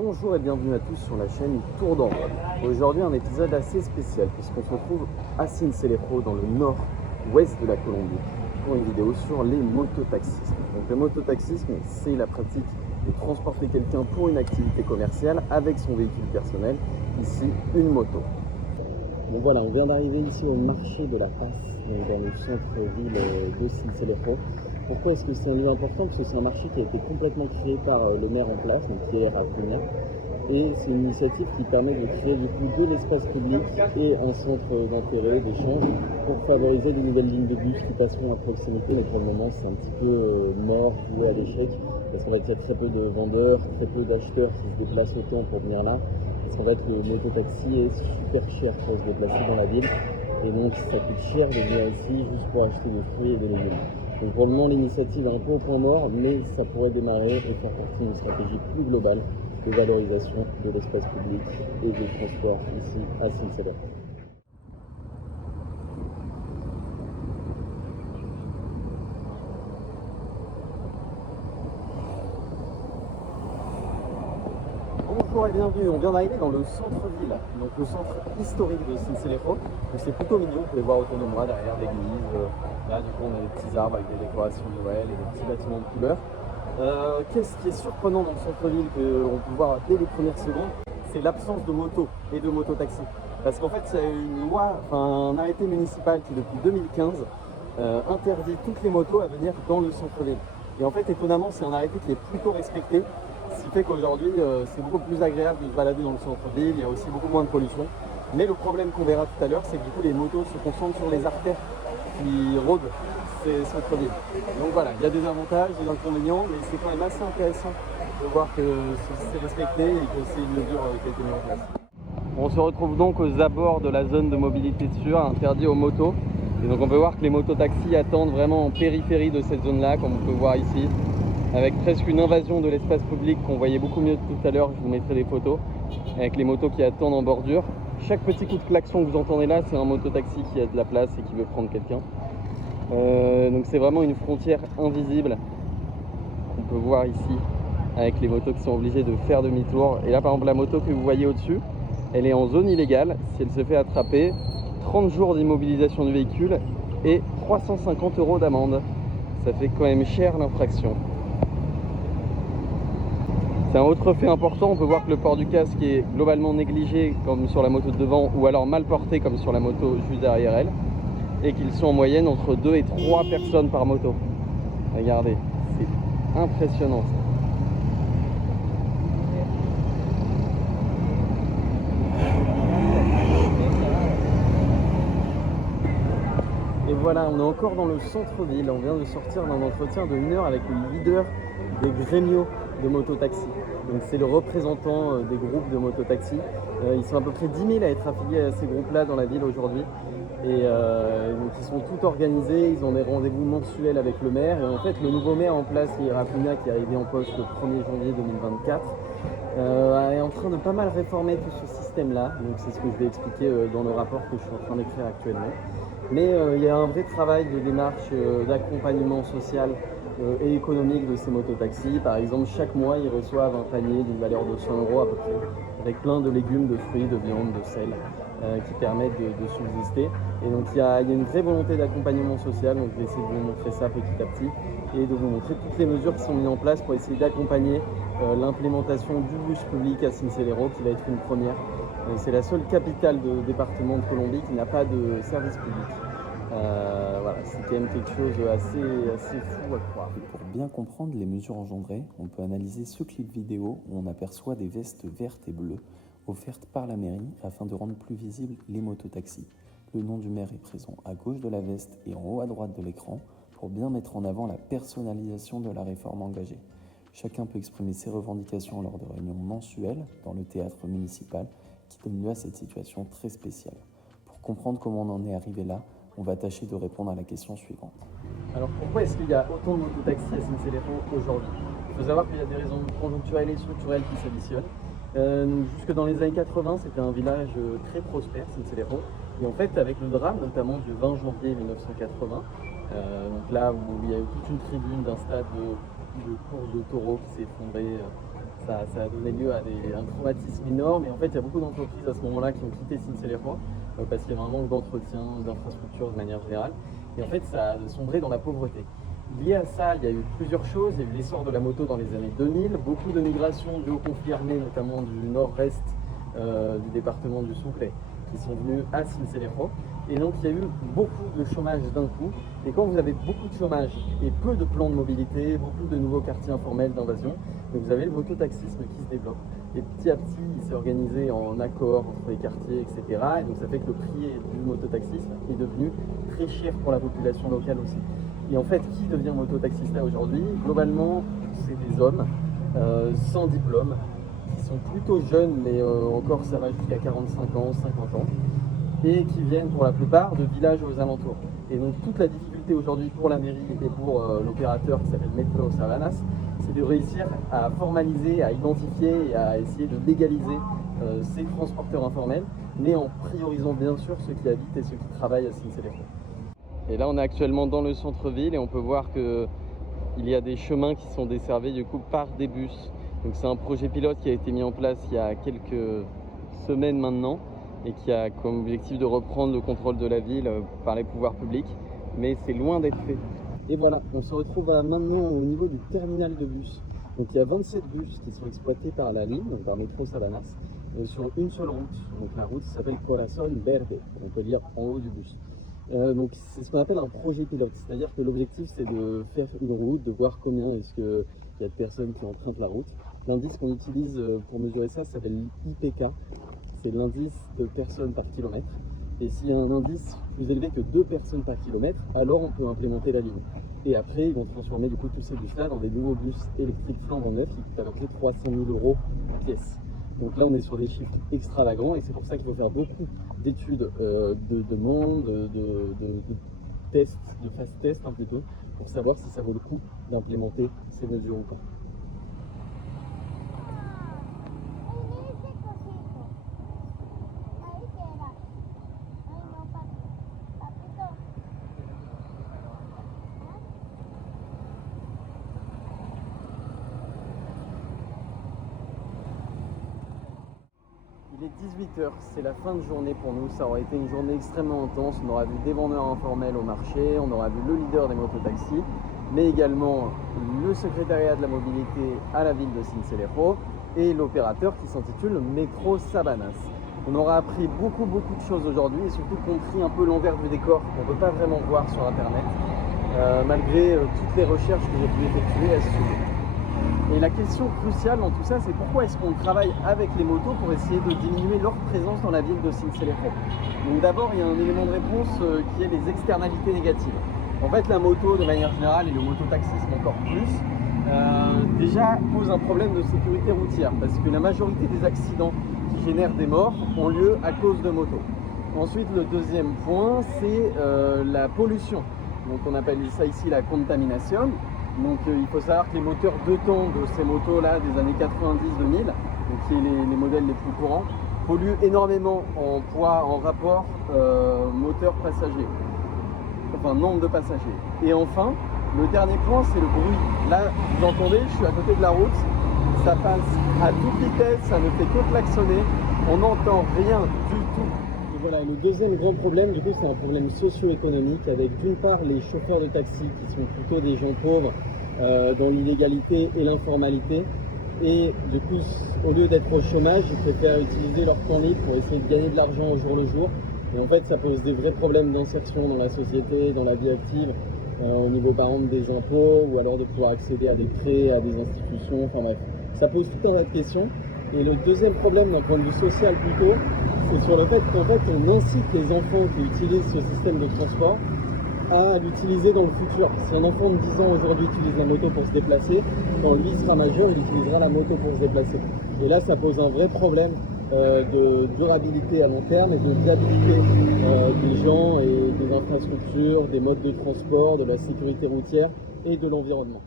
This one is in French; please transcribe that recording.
Bonjour et bienvenue à tous sur la chaîne Tour d'Envol. Aujourd'hui un épisode assez spécial puisqu'on se retrouve à Sincelejo dans le nord-ouest de la Colombie pour une vidéo sur les mototaxismes. Donc le mototaxisme, c'est la pratique de transporter quelqu'un pour une activité commerciale avec son véhicule personnel, ici une moto. Donc voilà, on vient d'arriver ici au marché de la Paz, donc dans le centre-ville de Sincelejo. Pourquoi est-ce que c'est un lieu important? Parce que c'est un marché qui a été complètement créé par le maire en place, donc Pierre Acuña. Et c'est une initiative qui permet de créer du coup de l'espace public et un centre d'intérêt, d'échange pour favoriser de nouvelles lignes de bus qui passeront à proximité. Mais pour le moment, c'est un petit peu mort, voué à l'échec, parce qu'en fait, il y a très peu de vendeurs, très peu d'acheteurs qui se déplacent autant pour venir là. Parce qu'en fait, le mototaxi est super cher pour se déplacer dans la ville. Et donc, ça coûte cher de venir ici juste pour acheter des fruits et des légumes. Donc pour le moment, l'initiative est un peu au point mort, mais ça pourrait démarrer et faire partie d'une stratégie plus globale de valorisation de l'espace public et des transports ici à Sincelejo. Bonjour et bienvenue, on vient d'arriver dans le centre-ville, donc le centre historique de Sincelejo. C'est plutôt mignon, vous pouvez voir autour de moi derrière l'église. Là du coup on a des petits arbres avec des décorations de Noël et des petits bâtiments de couleur. Qu'est-ce qui est surprenant dans le centre-ville qu'on peut voir dès les premières secondes, c'est l'absence de moto et de mototaxi. Parce qu'en fait il y a une loi, un arrêté municipal qui depuis 2015 interdit toutes les motos à venir dans le centre-ville. Et en fait étonnamment c'est un arrêté qui est plutôt respecté. Ce qui fait qu'aujourd'hui, c'est beaucoup plus agréable de se balader dans le centre-ville, il y a aussi beaucoup moins de pollution. Mais le problème qu'on verra tout à l'heure, c'est que du coup, les motos se concentrent sur les artères qui rôdent ces centres-villes. Donc voilà, il y a des avantages, des inconvénients, mais c'est quand même assez intéressant de voir que c'est respecté et que c'est une mesure qui a été mise en place. On se retrouve donc aux abords de la zone de mobilité sûre, interdit aux motos. Et donc on peut voir que les mototaxis attendent vraiment en périphérie de cette zone-là, comme on peut voir ici, avec presque une invasion de l'espace public qu'on voyait beaucoup mieux tout à l'heure. Je vous mettrai des photos avec les motos qui attendent en bordure. Chaque petit coup de klaxon que vous entendez là, c'est un mototaxi qui a de la place et qui veut prendre quelqu'un. Donc c'est vraiment une frontière invisible qu'on peut voir ici avec les motos qui sont obligées de faire demi-tour. Et là par exemple la moto que vous voyez au-dessus, elle est en zone illégale. Si elle se fait attraper, 30 jours d'immobilisation du véhicule et 350 € d'amende. Ça fait quand même cher l'infraction. C'est un autre fait important, on peut voir que le port du casque est globalement négligé comme sur la moto de devant ou alors mal porté comme sur la moto juste derrière elle, et qu'ils sont en moyenne entre 2 et 3 personnes par moto. Regardez, c'est impressionnant ça. Et voilà, on est encore dans le centre-ville, on vient de sortir d'un entretien de 1 heure avec le leader des gremios de mototaxi. Donc c'est le représentant des groupes de mototaxi. Ils sont à peu près 10 000 à être affiliés à ces groupes-là dans la ville aujourd'hui. Et donc ils sont tous organisés, ils ont des rendez-vous mensuels avec le maire. Et en fait le nouveau maire en place, Pierre Acuña, qui est arrivé en poste le 1er janvier 2024, est en train de pas mal réformer tout ce système-là. Donc c'est ce que je vais expliquer dans le rapport que je suis en train d'écrire actuellement. Mais il y a un vrai travail de démarche d'accompagnement social et économique de ces mototaxis. Par exemple, chaque mois, ils reçoivent un panier d'une valeur de 100 € à peu près, avec plein de légumes, de fruits, de viande, de sel, qui permettent de subsister. Et donc, il y a une vraie volonté d'accompagnement social. Donc, je vais essayer de vous montrer ça petit à petit et de vous montrer toutes les mesures qui sont mises en place pour essayer d'accompagner l'implémentation du bus public à Sincelejo, qui va être une première. C'est la seule capitale de département de Colombie qui n'a pas de service public. Voilà, c'est quand même quelque chose assez fou à croire. Pour bien comprendre les mesures engendrées, on peut analyser ce clip vidéo où on aperçoit des vestes vertes et bleues offertes par la mairie afin de rendre plus visibles les mototaxis. Le nom du maire est présent à gauche de la veste et en haut à droite de l'écran pour bien mettre en avant la personnalisation de la réforme engagée. Chacun peut exprimer ses revendications lors de réunions mensuelles dans le théâtre municipal qui donne lieu à cette situation très spéciale. Pour comprendre comment on en est arrivé là, on va tâcher de répondre à la question suivante. Alors pourquoi est-ce qu'il y a autant de mototaxis à Sincelejo aujourd'hui? Il faut savoir qu'il y a des raisons conjoncturelles et structurelles qui s'additionnent. Jusque dans les années 80, c'était un village très prospère, Sincelejo. Et en fait, avec le drame notamment du 20 janvier 1980, donc là où il y a eu toute une tribune d'un stade de course de taureaux qui s'est effondré, ça a donné lieu à un traumatisme énorme. Et en fait, il y a beaucoup d'entreprises à ce moment-là qui ont quitté Sincelejo parce qu'il y avait un manque d'entretien, d'infrastructures de manière générale. Et en fait, ça a sombré dans la pauvreté. Lié à ça, il y a eu plusieurs choses. Il y a eu l'essor de la moto dans les années 2000, beaucoup de migrations de hauts conflits armés, notamment du nord-est du département du Sucre, qui sont venus à Sincelejo. Et donc, il y a eu beaucoup de chômage d'un coup. Et quand vous avez beaucoup de chômage et peu de plans de mobilité, beaucoup de nouveaux quartiers informels d'invasion, vous avez le mototaxisme qui se développe. Et petit à petit, il s'est organisé en accord entre les quartiers, etc. Et donc, ça fait que le prix du mototaxisme est devenu très cher pour la population locale aussi. Et en fait, qui devient mototaxista aujourd'hui? Globalement, c'est des hommes sans diplôme, qui sont plutôt jeunes, mais encore ça va jusqu'à 45 ans, 50 ans, et qui viennent pour la plupart de villages aux alentours. Et donc toute la difficulté aujourd'hui pour la mairie et pour l'opérateur qui s'appelle Metro Sabanas, c'est de réussir à formaliser, à identifier et à essayer de légaliser ces transporteurs informels, mais en priorisant bien sûr ceux qui habitent et ceux qui travaillent à Sincelejo. Et là, on est actuellement dans le centre-ville et on peut voir qu'il y a des chemins qui sont desservis du coup par des bus. Donc c'est un projet pilote qui a été mis en place il y a quelques semaines maintenant et qui a comme objectif de reprendre le contrôle de la ville par les pouvoirs publics, mais c'est loin d'être fait. Et voilà, on se retrouve maintenant au niveau du terminal de bus. Donc il y a 27 bus qui sont exploités par la ligne, donc par Metro Sabanas, sur une seule route. Donc la route s'appelle Corazón Verde, on peut lire en haut du bus. Donc c'est ce qu'on appelle un projet pilote, c'est-à-dire que l'objectif c'est de faire une route, de voir combien est-ce qu'il y a de personnes qui empruntent la route. L'indice qu'on utilise pour mesurer ça s'appelle l'IPK, c'est l'indice de personnes par kilomètre. Et s'il y a un indice plus élevé que 2 personnes par kilomètre, alors on peut implémenter la ligne. Et après, ils vont transformer du coup tous ces bus-là dans des nouveaux bus électriques flambant neufs qui coûtent à peu près 300 000 € pièce. Donc là, on est sur des chiffres extravagants et c'est pour ça qu'il faut faire beaucoup d'études de demande, de tests, de phase test plutôt, pour savoir si ça vaut le coup d'implémenter ces mesures ou pas. Il est 18h, c'est la fin de journée pour nous, ça aurait été une journée extrêmement intense, on aura vu des vendeurs informels au marché, on aura vu le leader des mototaxis, mais également le secrétariat de la mobilité à la ville de Sincelejo et l'opérateur qui s'intitule Metro Sabanas. On aura appris beaucoup de choses aujourd'hui et surtout compris un peu l'envers du décor qu'on ne peut pas vraiment voir sur internet, malgré toutes les recherches que j'ai pu effectuer à ce sujet. Et la question cruciale dans tout ça, c'est pourquoi est-ce qu'on travaille avec les motos pour essayer de diminuer leur présence dans la ville de Sincelejo. Donc d'abord, il y a un élément de réponse qui est les externalités négatives. En fait, la moto, de manière générale, et le mototaxisme encore plus, déjà pose un problème de sécurité routière, parce que la majorité des accidents qui génèrent des morts ont lieu à cause de motos. Ensuite, le deuxième point, c'est la pollution. Donc on appelle ça ici la contamination. Donc il faut savoir que les moteurs 2 temps de ces motos-là des années 90-2000, qui est les modèles les plus courants, polluent énormément en poids, en rapport moteur-passager, enfin nombre de passagers. Et enfin, le dernier point, c'est le bruit. Là, vous entendez, je suis à côté de la route, ça passe à toute vitesse, ça ne fait que klaxonner, on n'entend rien du tout. Et voilà, le deuxième grand problème, du coup, c'est un problème socio-économique avec d'une part les chauffeurs de taxi qui sont plutôt des gens pauvres dans l'illégalité et l'informalité. Et du coup, au lieu d'être au chômage, ils préfèrent utiliser leur temps libre pour essayer de gagner de l'argent au jour le jour. Et en fait, ça pose des vrais problèmes d'insertion dans la société, dans la vie active, au niveau par exemple des impôts ou alors de pouvoir accéder à des prêts, à des institutions, enfin bref. Ça pose tout un tas de questions. Et le deuxième problème d'un point de vue social plutôt, c'est sur le fait qu'en fait on incite les enfants qui utilisent ce système de transport à l'utiliser dans le futur. Si un enfant de 10 ans aujourd'hui utilise la moto pour se déplacer, quand lui sera majeur, il utilisera la moto pour se déplacer. Et là, ça pose un vrai problème de durabilité à long terme et de viabilité des gens et des infrastructures, des modes de transport, de la sécurité routière et de l'environnement.